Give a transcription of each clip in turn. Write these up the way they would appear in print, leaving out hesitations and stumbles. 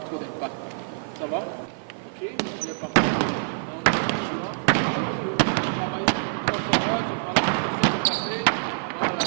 pas trop d'impact. Ça va? Ok, on est parti. Là, on travaille profondeur, tu prends la position de passer. Voilà.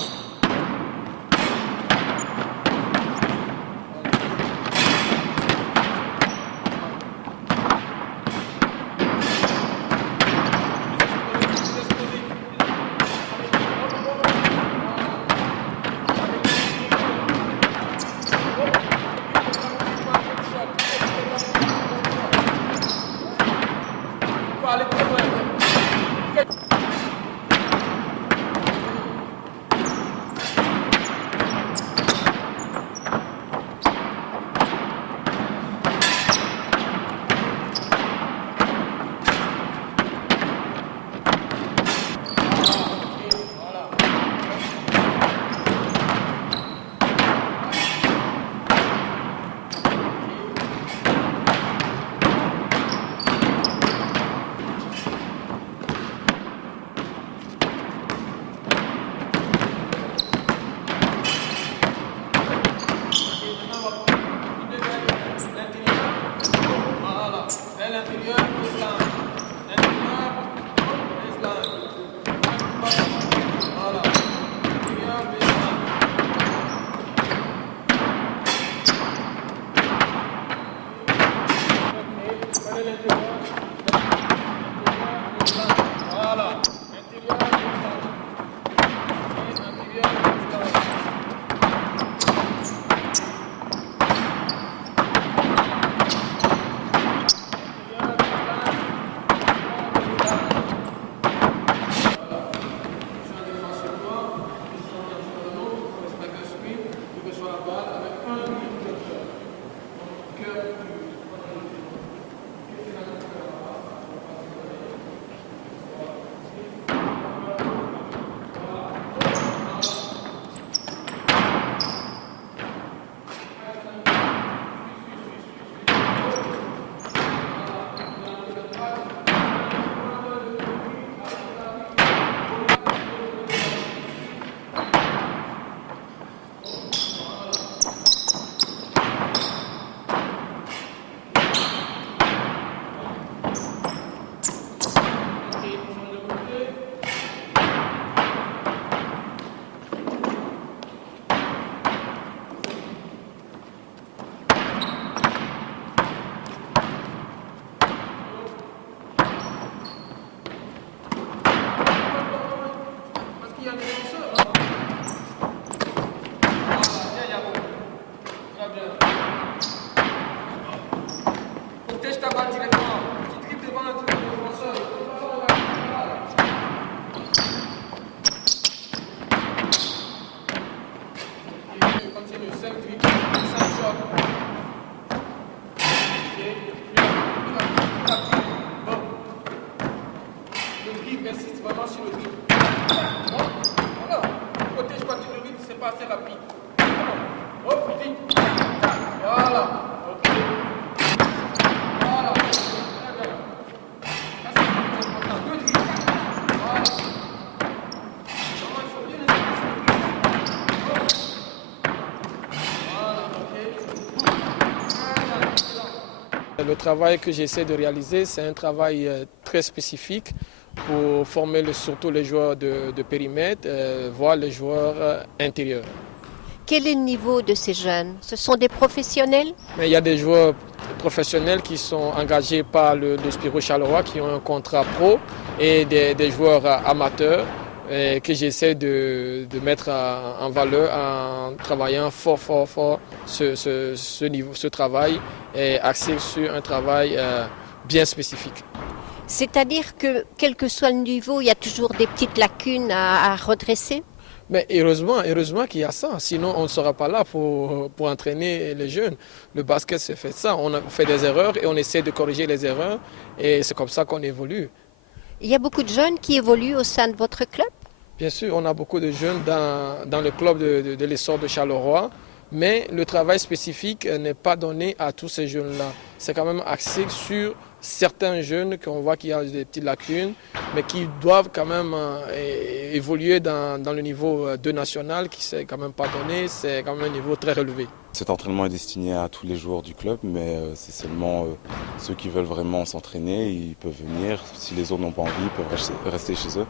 Le travail que j'essaie de réaliser, c'est un travail très spécifique pour former surtout les joueurs de périmètre, voire les joueurs intérieurs. Quel est le niveau de ces jeunes? Ce sont des professionnels? Mais il y a des joueurs professionnels qui sont engagés par le Spirou Charleroi, qui ont un contrat pro, et des joueurs amateurs que j'essaie de mettre en valeur en travaillant fort ce travail est axé sur un travail bien spécifique. C'est-à-dire que quel que soit le niveau, il y a toujours des petites lacunes à redresser? Mais heureusement qu'il y a ça, sinon on ne sera pas là pour entraîner les jeunes. Le basket, c'est fait ça, on fait des erreurs et on essaie de corriger les erreurs et c'est comme ça qu'on évolue. Il y a beaucoup de jeunes qui évoluent au sein de votre club? Bien sûr, on a beaucoup de jeunes dans le club de l'essor de Charleroi, mais le travail spécifique n'est pas donné à tous ces jeunes-là. C'est quand même axé sur certains jeunes qu'on voit qu'il y a des petites lacunes, mais qui doivent quand même évoluer dans le niveau 2 national, qui ne s'est quand même pas donné, c'est quand même un niveau très relevé. Cet entraînement est destiné à tous les joueurs du club, mais c'est seulement ceux qui veulent vraiment s'entraîner, ils peuvent venir. Si les autres n'ont pas envie, ils peuvent rester chez eux.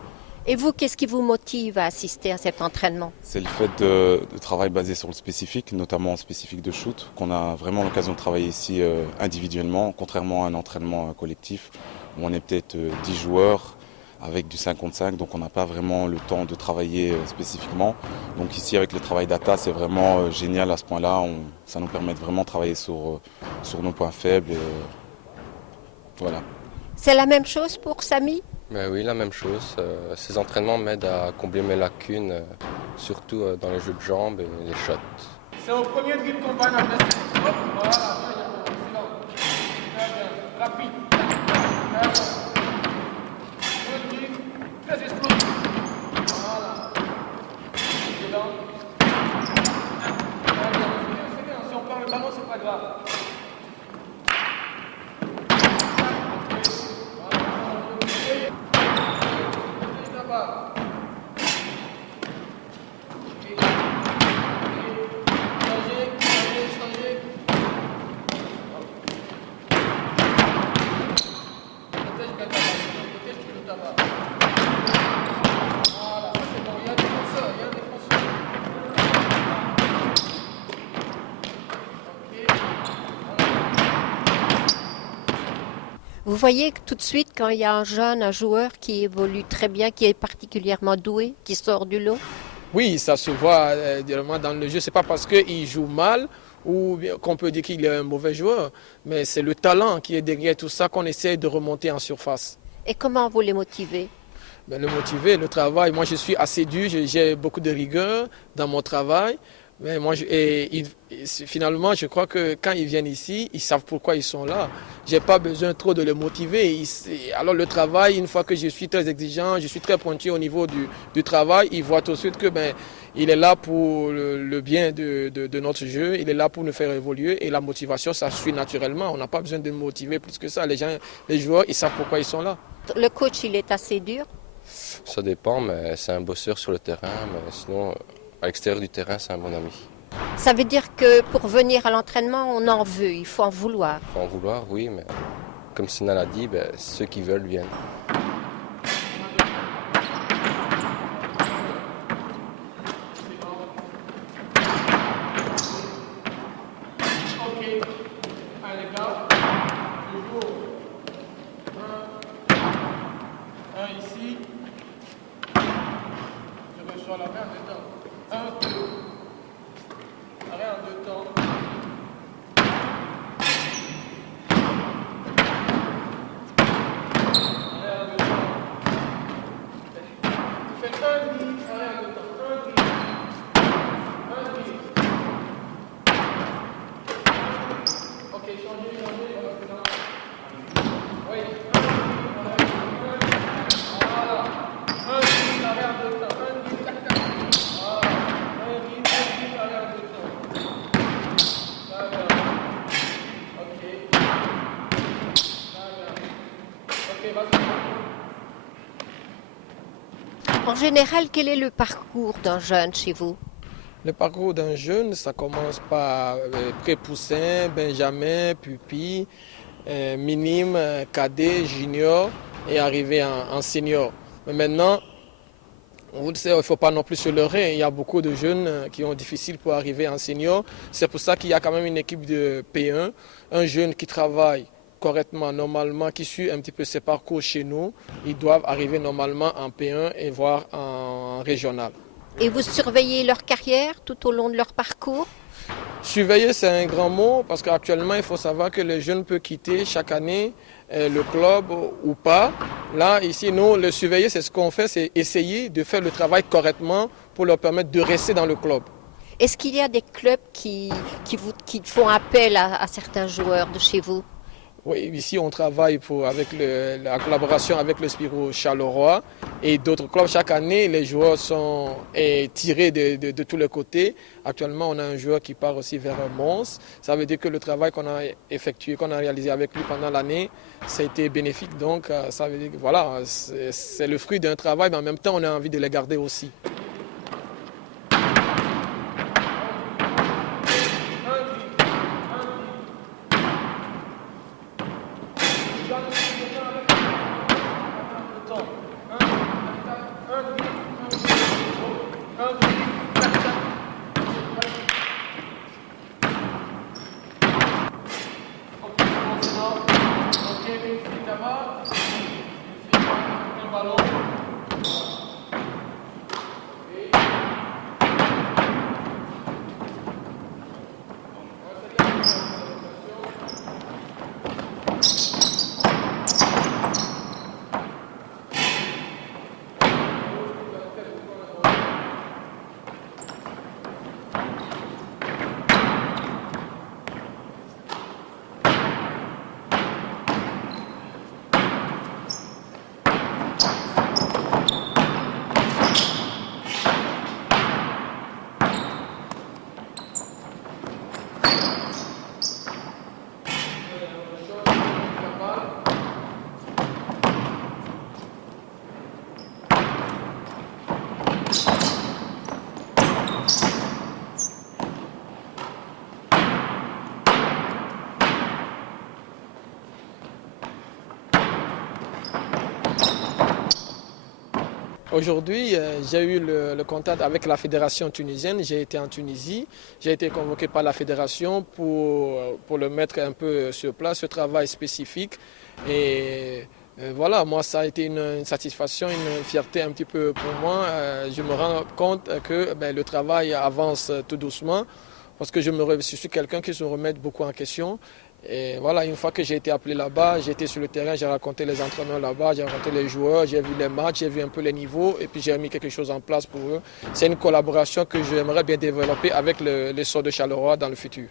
Et vous, qu'est-ce qui vous motive à assister à cet entraînement? C'est le fait de travail basé sur le spécifique, notamment spécifique de shoot, qu'on a vraiment l'occasion de travailler ici individuellement, contrairement à un entraînement collectif où on est peut-être 10 joueurs avec du 5 contre 5, donc on n'a pas vraiment le temps de travailler spécifiquement. Donc ici, avec le travail data, c'est vraiment génial à ce point-là. Ça nous permet de vraiment travailler sur nos points faibles. Voilà. C'est la même chose pour Samy? Ben oui, la même chose. Ces entraînements m'aident à combler mes lacunes, surtout dans les jeux de jambes et les shots. C'est au premier dribble qu'on va la baisse. Hop, voilà, très bien, rapide. Très explosif. Voilà. Excellent. C'est bien, si on perd le ballon, c'est pas grave. Vous voyez que tout de suite, quand il y a un joueur qui évolue très bien, qui est particulièrement doué, qui sort du lot? Oui, ça se voit directement dans le jeu. Ce n'est pas parce qu'il joue mal ou qu'on peut dire qu'il est un mauvais joueur, mais c'est le talent qui est derrière tout ça qu'on essaie de remonter en surface. Et comment vous les motivez? Le motiver, le travail. Moi, je suis assez dur, j'ai beaucoup de rigueur dans mon travail. Mais moi, finalement, je crois que quand ils viennent ici, ils savent pourquoi ils sont là. Je n'ai pas besoin trop de les motiver. Alors le travail, une fois que je suis très exigeant, je suis très pointu au niveau du travail, ils voient tout de suite que il est là pour le bien de notre jeu, il est là pour nous faire évoluer. Et la motivation, ça suit naturellement. On n'a pas besoin de motiver plus que ça. Les joueurs, ils savent pourquoi ils sont là. Le coach, il est assez dur? Ça dépend, mais c'est un bosseur sur le terrain. Mais sinon, à l'extérieur du terrain, c'est un bon ami. Ça veut dire que pour venir à l'entraînement, on en veut, il faut en vouloir. Il faut en vouloir, oui, mais comme Sinan l'a dit, ceux qui veulent viennent. Ici, je reçois la main dedans. 1, 2. Arrêt en 2 temps. Arrêt en 2 temps. Tu fais 1 dribble, arrêt en 2 temps. 1 dribble. 1 dribble. Ok, changez. Oui. En général, quel est le parcours d'un jeune chez vous? Le parcours d'un jeune, ça commence par pré-poussin, benjamin, pupille, minime, cadet, junior et arriver en senior. Mais maintenant, vous le savez, il ne faut pas non plus se leurrer. Il y a beaucoup de jeunes qui ont difficile pour arriver en senior. C'est pour ça qu'il y a quand même une équipe de P1, un jeune qui travaille correctement, normalement, qui suit un petit peu ses parcours chez nous. Ils doivent arriver normalement en P1 et voire en régional. Et vous surveillez leur carrière tout au long de leur parcours? Surveiller, c'est un grand mot parce qu'actuellement, il faut savoir que les jeunes peuvent quitter chaque année le club ou pas. Là, ici, nous, le surveiller, c'est ce qu'on fait, c'est essayer de faire le travail correctement pour leur permettre de rester dans le club. Est-ce qu'il y a des clubs qui font appel à certains joueurs de chez vous? Oui, ici on travaille avec la collaboration avec le Spirou Charleroi et d'autres clubs. Chaque année, les joueurs sont tirés de tous les côtés. Actuellement, on a un joueur qui part aussi vers Mons. Ça veut dire que le travail qu'on a effectué, qu'on a réalisé avec lui pendant l'année, ça a été bénéfique. Donc, ça veut dire que voilà, c'est le fruit d'un travail, mais en même temps, on a envie de les garder aussi. Aujourd'hui, j'ai eu le contact avec la fédération tunisienne. J'ai été en Tunisie. J'ai été convoqué par la fédération pour le mettre un peu sur place, ce travail spécifique. Et voilà, moi, ça a été une satisfaction, une fierté un petit peu pour moi. Je me rends compte que le travail avance tout doucement parce que je suis quelqu'un qui se remet beaucoup en question. Et voilà, une fois que j'ai été appelé là-bas, j'ai été sur le terrain, j'ai raconté les entraîneurs là-bas, j'ai raconté les joueurs, j'ai vu les matchs, j'ai vu un peu les niveaux et puis j'ai mis quelque chose en place pour eux. C'est une collaboration que j'aimerais bien développer avec les Sorts de Charleroi dans le futur.